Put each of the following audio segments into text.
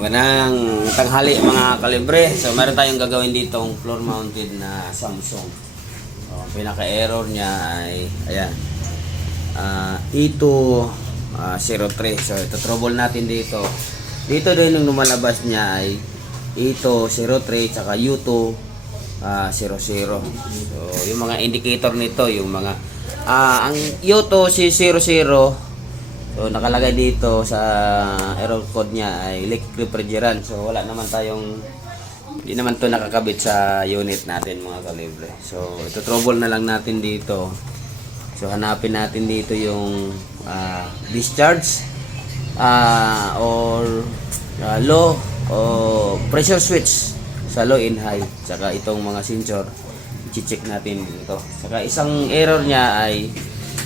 Magandang tanghali mga kalibre. So meron tayong gagawin ditong floor mounted na Samsung. So, pinaka-error niya ay ayan. E203. So ito trouble natin dito. Dito din yung lumalabas niya ay E203 tsaka U200. So yung mga indicator nito, yung mga ang U200, so nakalagay dito sa error code niya ay electric refrigerant. So wala naman tayong, hindi naman to nakakabit sa unit natin mga kalibre. So ito trouble na lang natin dito. So hanapin natin dito yung discharge or low o pressure switch sa low and high. Saka itong mga sensor i-check natin dito. Saka isang error niya ay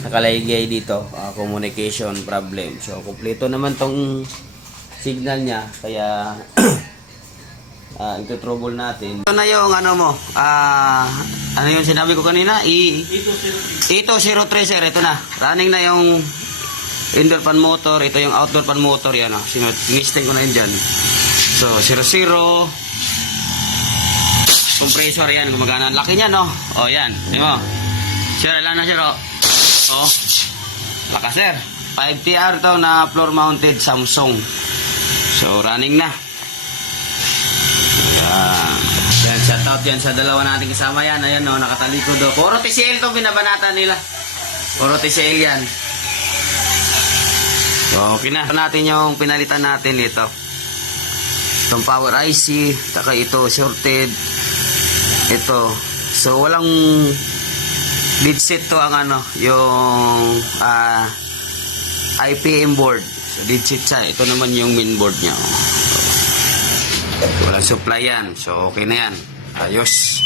nakalagay dito, communication problem. So kumpleto naman tong signal niya, kaya ito trouble natin. Ito na yung ano mo, ano yung sinabi ko kanina, E203 sir, ito na. Running na yung indoor fan motor, ito yung outdoor fan motor, yan o. Sinisting ko na yun dyan. So 00 compressor, yan, gumagana. Laki niya no. O yan, di mo. Sir, ilan na sir o. Oh, lakas sir. 5TR to na floor mounted Samsung. So running na. Ayan. Yan, shout out yan sa dalawa nating kasama yan. Ayan o, nakatalikod o. Puro TCL to binabanata nila. Puro TCL yan. So okay na. Ito natin yung pinalitan natin ito. Itong power IC. Taka ito shorted. Ito. So walang lead set to ang ano, yung IPM board. So lead set siya. Ito naman yung main board niya. Walang supply yan. So okay na yan. Ayos.